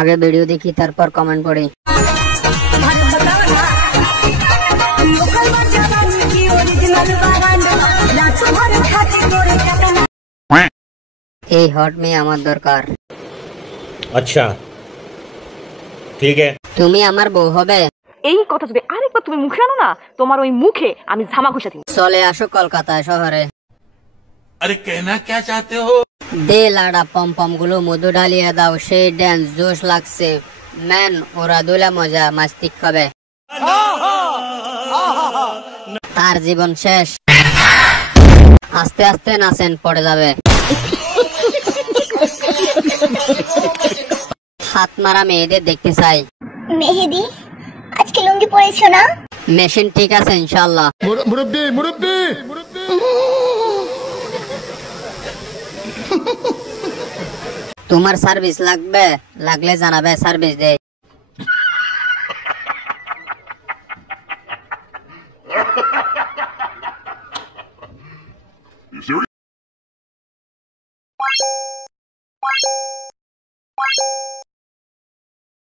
আগে ভিডিও দেখি তারপর কমেন্ট পড়ি। এই হট মেয়ে আমার দরকার। আচ্ছা ঠিক আছে। তুমি আমার বউ হবে? এই কথা যদি আরেকবার তুমি মুখে আনো না, তোমার ওই মুখে আমি ঝামা ঘষা দিব। চলে আসো কলকাতা শহরে। আরে कहना क्या चाहते हो? দে লাড়া পম পম গুলো মধু ঢালিয়ে দাও, সেই ড্যান্স জোশ লাগছে ম্যান, ওরা দুলা মজা মাস্তিক খাবে। তার জীবন শেষ, আস্তে আস্তে নাচেন পড়ে যাবে। হাত মারা মেয়েদের দেখতে চাই। মেহেদি আজকে লুঙ্গি পরেছো না? মেশিন ঠিক আছে ইনশাআল্লাহ। মুরব্বি মুরব্বি তোমার সার্ভিস লাগবে? লাগলে জানাবে, সার্ভিস দে। You serious?